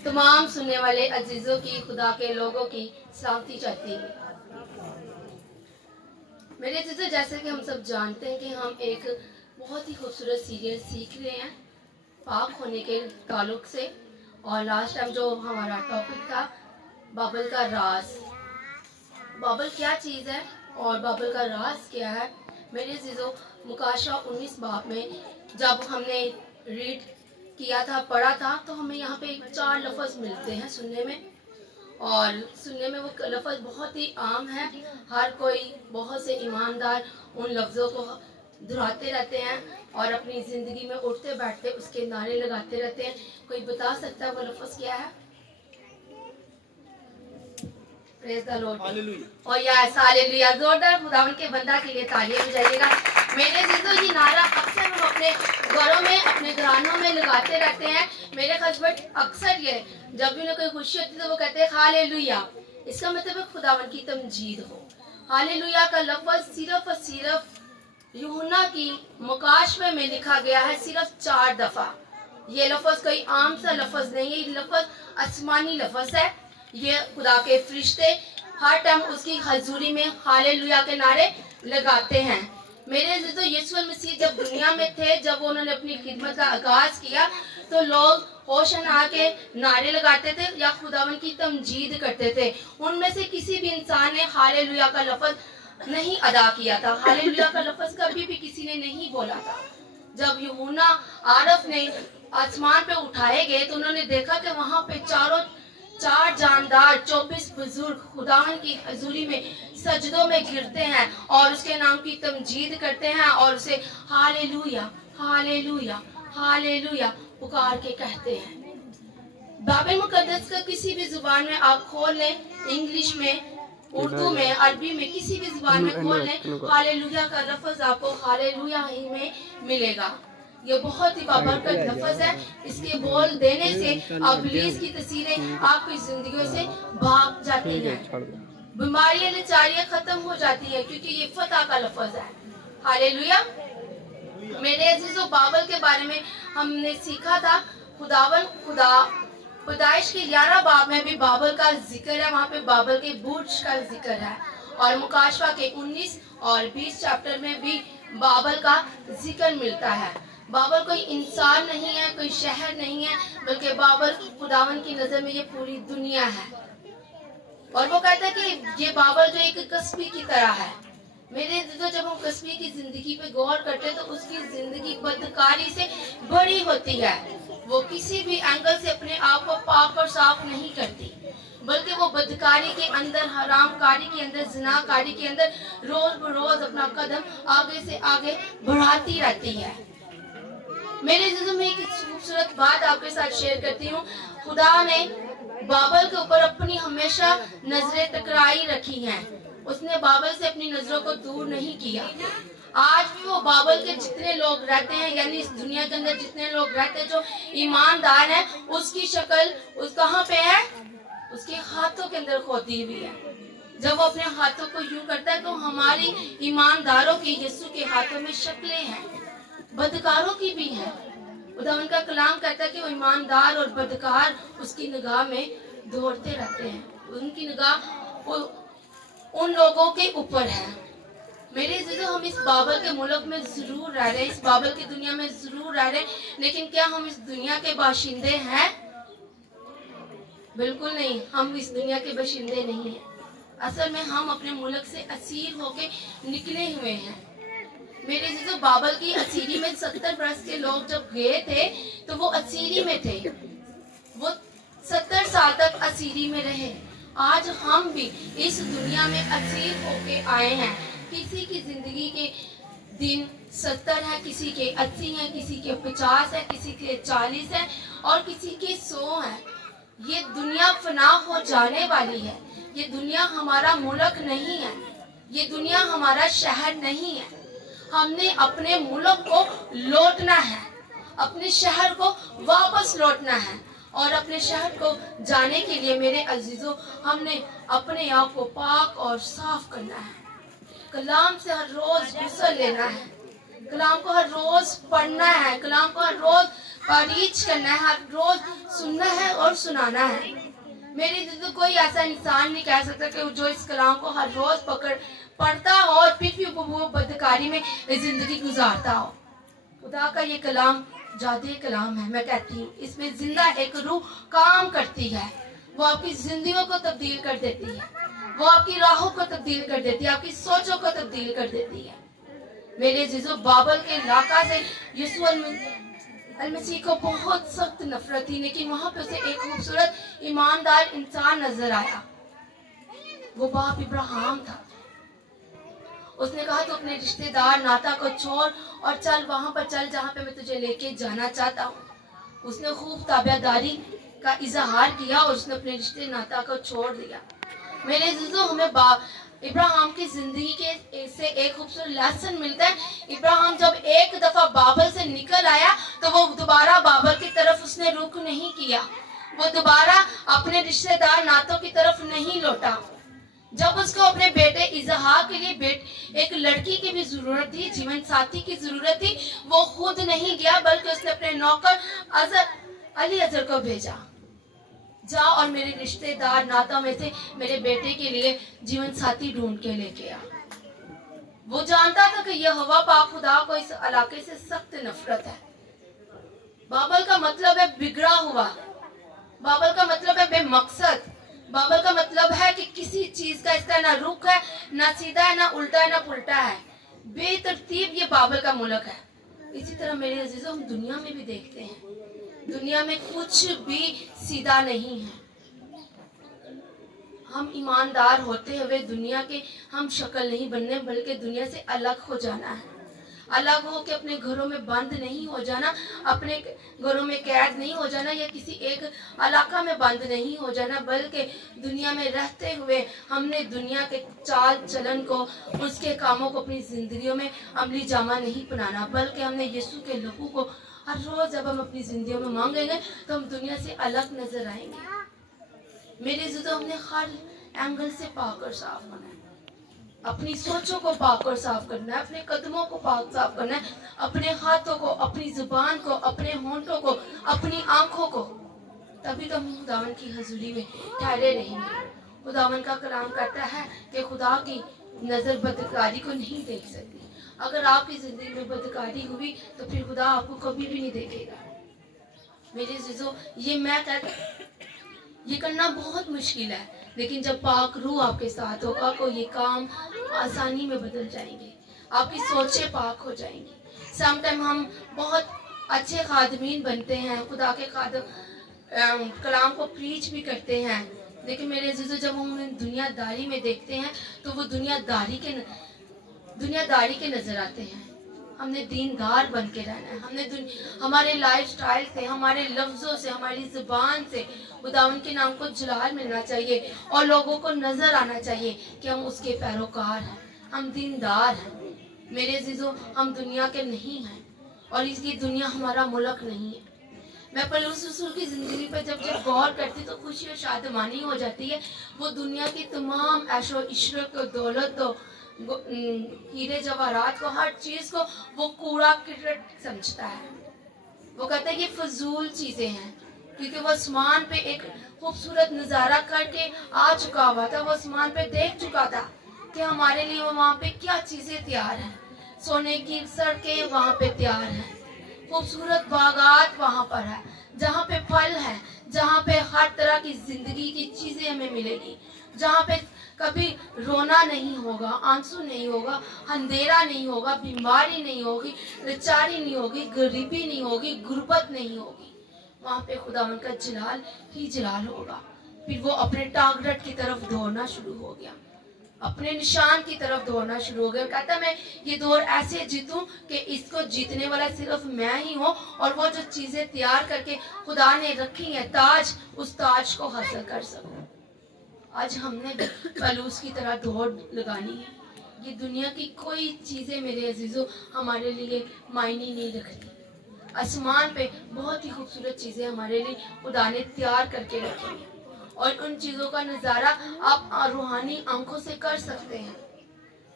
तमाम सुनने वाले अजीजों की, खुदा के लोगों की सलामती चाहती हूँ। मेरे अजीजों, जैसे कि हम सब जानते हैं कि हम एक बहुत ही खूबसूरत सीरियल सीख रहे हैं पाक होने के ताल्लुक से, और लास्ट टाइम जो हमारा टॉपिक था बाइबल का राज, बाइबल क्या चीज़ है और बाइबल का राज क्या है। मेरे अजीजों, मुकाशा 19 बाब में जब हमने रीड किया था, पढ़ा था, तो हमें यहाँ पे 4 लफ्ज़ मिलते हैं सुनने में, और सुनने में वो लफ्ज़ बहुत ही आम है। हर कोई, बहुत से ईमानदार उन लफ्ज़ों को दोहराते रहते हैं और अपनी ज़िंदगी में उठते बैठते उसके नारे लगाते रहते हैं। कोई बता सकता है वो लफ्ज़ क्या है? प्रेज़ द लॉर्ड, हालेलुया, और यस हालेलुया। जोरदार खुदावन के बंदा के लिए तालियां बजाइएगा। मेरे अजीजों, ये नारा अक्सर हम अपने घरों में, अपने घरानों में लगाते रहते हैं। मेरे हस्बैंड अक्सर ये जब भी उन्हें कोई खुशी होती है तो वो कहते हैं हालेलुया। इसका मतलब है खुदावन की तमजीद हो। हालेलुया का लफ्ज़ सिर्फ और सिर्फ यूहन्ना की मुकाशमे में लिखा गया है, सिर्फ 4 दफ़ा। ये लफ्ज़ कोई आम सा लफ्ज़ नहीं है, ये लफ्ज़ आसमानी लफ्ज़ है। ये खुदा के फरिश्ते हर टाइम उसकी हजूरी में हालेलुया के नारे लगाते हैं। मेरे अजीजों, यीशु मसीह जब दुनिया में थे, जब उन्होंने अपनी खिदमत का आगाज किया, तो लोग होशना के नारे लगाते थे या खुदावन की तमजीद करते थे। उनमें से किसी भी इंसान ने हालेलुया का लफ्ज़ नहीं अदा किया था। हालेलुया का लफ्ज़ कभी भी किसी ने नहीं बोला था। जब यूहन्ना आरफ ने आसमान पे उठाए गए तो उन्होंने देखा कि वहाँ पे 4 जानदार 24 बुजुर्ग खुदावन की हजूरी में सजदों में गिरते हैं और उसके नाम की तमजीद करते हैं और उसे हालेलुया हालेलुया हालेलुया पुकार के कहते हैं। बाइबल मुकद्दस का किसी भी जुबान में आप खोल लें, इंग्लिश में, उर्दू में, अरबी में, किसी भी जुबान में खोल लें, हालेलुया का लफ्ज़ आपको हालेलुया ही में मिलेगा। ये बहुत ही बाबरकत लफ्ज़ है। इसके बोल देने से इब्लीस की तस्वीरें आपकी जिंदगियों से भाग जाती हैं, बीमारियां लाचारियां खत्म हो जाती हैं, क्योंकि ये फतह का लफ्ज़ है। हालेलुया। मेरे अजीजों, बाइबल के बारे में हमने सीखा था पैदाइश के 11 बाब में भी बाइबल का जिक्र है, वहाँ पे बाइबल के बुर्ज का जिक्र है, और मुकाशवा के 19 और 20 चैप्टर में भी बाइबल का जिक्र मिलता है। बाइबल कोई इंसान नहीं है, कोई शहर नहीं है, बल्कि बाइबल खुदावन की नज़र में ये पूरी दुनिया है। और वो कहता है कि ये बाइबल जो एक कस्बी की तरह है। मेरे अजीजों, जब हम कस्बी की जिंदगी पे गौर करते हैं तो उसकी जिंदगी बदकारी से भरी होती है। वो किसी भी एंगल से अपने आप को पाक और साफ नहीं करती, बल्कि वो बदकारी के अंदर, हरामकारी के अंदर, जिनाकारी के अंदर रोज बरोज अपना कदम आगे से आगे बढ़ाती रहती है। मेरे अजीजों, में एक खूबसूरत बात आपके साथ शेयर करती हूँ। खुदा ने बाइबल के ऊपर अपनी हमेशा नजरें टकराई रखी हैं। उसने बाइबल से अपनी नजरों को दूर नहीं किया। आज भी वो बाइबल के जितने लोग रहते हैं, यानी इस दुनिया के अंदर जितने लोग रहते हैं जो ईमानदार हैं, उसकी शक्ल उस कहाँ पे है? उसके हाथों के अंदर खोदी हुई है। जब वो अपने हाथों को यूं करता है तो हमारी ईमानदारों की यीशु के हाथों में शक्लें हैं, बदकारों की भी है। खुदावन का कलाम कहता है कि वो ईमानदार और बदकार उसकी निगाह में दौड़ते रहते हैं। उनकी निगाह उन लोगों के ऊपर है। मेरे अजीजों, हम इस बाइबल के मुल्क में जरूर रह रहे हैं, इस बाइबल की दुनिया में जरूर रह रहे हैं, लेकिन क्या हम इस दुनिया के बाशिंदे हैं? बिल्कुल नहीं, हम इस दुनिया के बाशिंदे नहीं हैं। असल में हम अपने मुल्क से असीर होके निकले हुए हैं। मेरे अजीजों, बाइबल की असीरी में 70 बरस के लोग जब गए थे तो वो असीरी में थे, वो 70 साल तक असीरी में रहे। आज हम भी इस दुनिया में असीर होके आए हैं। किसी की जिंदगी के दिन 70 है, किसी के 80 है, किसी के 50 है, किसी के 40 है और किसी के 100 है। ये दुनिया फना हो जाने वाली है। ये दुनिया हमारा मुल्क नहीं है, ये दुनिया हमारा शहर नहीं है। हमने अपने मुल्क को लौटना है, अपने शहर को वापस लौटना है, और अपने शहर को जाने के लिए मेरे अजीजों, हमने अपने आप को पाक और साफ करना है। कलाम से हर रोज गुस्ल लेना है, कलाम को हर रोज पढ़ना है, कलाम को हर रोज पारीच करना है, हर रोज सुनना है और और सुनाना है। मेरे तो कोई ऐसा इंसान नहीं कह सकता कि जो इस कलाम को हर रोज पढ़ता हो और फिर भी वो बदकारी में जिंदगी गुजारता हो। खुदा का ये कलाम जादुई कलाम है। मैं कहती हूँ इसमें जिंदा एक रूह काम करती है। वो आपकी जिंदगियों को तब्दील कर देती है, वो आपकी राहों को तब्दील कर देती है, आपकी सोचों को तब्दील कर देती है। मेरे जीजो, बाबल के इलाका से यीशु मसीह को बहुत सख्त नफरत थी, लेकिन वहां पे उसे एक खूबसूरत ईमानदार इंसान नजर आया। वो बाप इब्राहिम था। उसने कहा तो अपने रिश्तेदार नाता को छोड़ और चल वहां पर चल जहां पे मैं तुझे लेके जाना चाहता हूँ। उसने खूब ताबेदारी का इजहार किया और उसने अपने रिश्ते नाता को छोड़ दिया। मेरे जीजो, हमें इब्राहिम की जिंदगी के से एक खूबसूरत लेसन मिलता है। इब्राहिम जब एक दफा बाबल से निकल आया तो वो दोबारा बाबल की तरफ उसने रुख नहीं किया, वो दोबारा अपने रिश्तेदार नातों की तरफ नहीं लौटा। जब उसको अपने बेटे इजहाक के लिए एक लड़की की भी जरूरत थी, जीवन साथी की जरूरत थी, वो खुद नहीं गया बल्कि उसने अपने नौकर अली अजर को भेजा, जा और मेरे रिश्तेदार नातों में से मेरे बेटे के लिए जीवन साथी ढूंढ के लेके आ। वो जानता था कि यहोवा पाक खुदा को इस इलाके से सख्त नफरत है। बाबल का मतलब है बिगड़ा हुआ, बाबल का मतलब है बेमकसद, बाबल का मतलब है कि किसी चीज का इसका ना रुख है, ना सीधा है, ना उल्टा है, ना पुल्टा है, बेतरतीब ये बाबल का मुल्क है। इसी तरह मेरे अजीजों, हम दुनिया में भी देखते हैं, दुनिया में कुछ भी सीधा नहीं है। हम ईमानदार होते हुए दुनिया के हम शक्ल नहीं बनने, बल्कि दुनिया से अलग हो जाना है। अलग हो के अपने घरों में बंद नहीं हो जाना, अपने घरों में कैद नहीं हो जाना, या किसी एक इलाका में बंद नहीं हो जाना, बल्कि दुनिया में रहते हुए हमने दुनिया के चाल चलन को, उसके कामों को अपनी जिंदगियों में अमली जामा नहीं पहनाना, बल्कि हमने यीशु के लहू को हर रोज जब हम अपनी जिंदगियों में मांगेंगे तो हम दुनिया से अलग नजर आएंगे। मेरे जीजो, हमने हर एंगल से पाक और साफ होना है, अपनी सोचों को पाक और साफ करना है, अपने कदमों को पाक साफ करना है, अपने हाथों को, अपनी जुबान को, अपने होंठों को, अपनी आंखों को, तभी तो हम खुदावन की हजूरी में ठहरे रहेंगे। खुदावन का कलाम कहता है कि खुदा की नजर बदकारी को नहीं देख सकती। अगर आपकी जिंदगी में बदकारी हुई तो फिर खुदा आपको कभी भी नहीं देखेगा। मेरे जीजो, ये करना बहुत मुश्किल है, लेकिन जब पाक रूह आपके साथ होगा को ये काम आसानी में बदल जाएंगे, आपकी सोचें पाक हो जाएंगी। समटाइम हम बहुत अच्छे खादमीन बनते हैं, खुदा के कलाम को प्रीच भी करते हैं, लेकिन मेरे जीजो, जब हम दुनियादारी में देखते हैं तो वो दुनियादारी के नजर आते हैं। हमने दीनदार बन के रहना है, हमने हमारे लाइफ स्टाइल से, हमारे लफ्जों से, हमारी जुबान से खुदावन के नाम को जलाल मिलना चाहिए और लोगों को नजर आना चाहिए कि हम उसके पैरोकार हैं, हम दीनदार हैं। मेरे अजीजों, हम दुनिया के नहीं हैं और इसकी दुनिया हमारा मुल्क नहीं है। मैं पौलुस रसूल की जिंदगी पर जब गौर करती तो खुशी और शादमानी हो जाती है। वो दुनिया की तमाम ऐशो इशरत को, दौलत को, हीरे जवाहरात को, हर चीज को वो कूड़ा किरट समझता है। वो कहता है ये फजूल चीजें हैं, क्योंकि वो आसमान पे एक खूबसूरत नजारा करके आ चुका हुआ था। वो आसमान पे देख चुका था कि हमारे लिए वहाँ पे क्या चीजें तैयार हैं। सोने की सड़कें वहाँ पे तैयार हैं, खूबसूरत बागात वहाँ पर है, जहाँ पे फल है, जहाँ पे हर तरह की जिंदगी की चीजें हमें मिलेगी, जहाँ पे कभी रोना नहीं होगा, आंसू नहीं होगा, अंधेरा नहीं होगा, बीमारी नहीं होगी, लाचारी नहीं होगी, गरीबी नहीं होगी, गुर्बत नहीं होगी। वहाँ पे खुदावन का जलाल ही जलाल होगा। फिर वो अपने टारगेट की तरफ दौड़ना शुरू हो गया, अपने निशान की तरफ दौड़ना शुरू हो गया। कहता मैं ये दौड़ ऐसे जीतूं कि इसको जीतने वाला सिर्फ मैं ही हूँ और वो जो चीजें तैयार करके खुदा ने रखी है, ताज, उस ताज को हासिल कर सकूं। आज हमने पौलुस की तरह दौड़ लगानी है। ये दुनिया की कोई चीजें मेरे अजीजों हमारे लिए मायने नहीं रखती। आसमान पे बहुत ही खूबसूरत चीजें हमारे लिए खुदा ने तैयार करके रखी हैं और उन चीजों का नजारा आप रूहानी आंखों से कर सकते हैं।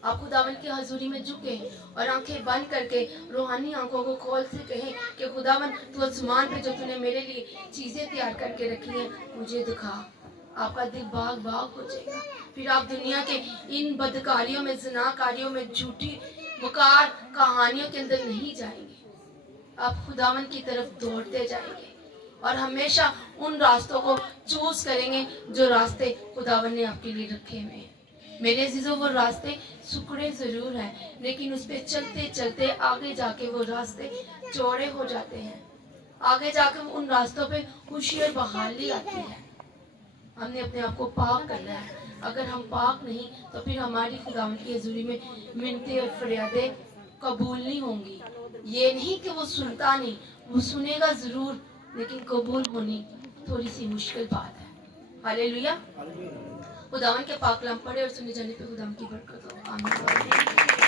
आप खुदावन की हजूरी में झुके और आंखें बंद करके रूहानी आंखों को खोल से कहें कि खुदावन तू आसमान पे जो तूने मेरे लिए चीज़ें तैयार करके रखी हैं मुझे दिखा। आपका दिल बाग बाग हो जाएगा। फिर आप दुनिया के इन बदकारियों में, ज़िनाकारियों में, झूठी मुकार कहानियों के अंदर नहीं जाएंगे। आप खुदावन की तरफ दौड़ते जाएंगे और हमेशा उन रास्तों को चूज करेंगे जो रास्ते खुदावन ने आपके लिए रखे हुए हैं। मेरे अजीजों, वो रास्ते सुकड़े जरूर हैं, लेकिन उस पे चलते चलते आगे जाके वो रास्ते चौड़े हो जाते हैं। आगे जाकर उन रास्तों पे खुशी और बहाली आती है। हमने अपने आप को पाक करना है। अगर हम पाक नहीं तो फिर हमारी खुदावन की हजूरी में मिन्नतें और फरियादें कबूल नहीं होंगी। ये नहीं कि वो सुनता नहीं, वो सुनेगा जरूर, लेकिन कबूल होनी थोड़ी सी मुश्किल बात है। हालेलुया। खुदावन के पाक कलाम पढ़े और सुने जाने पे खुदावन की बरकत हो। आमीन।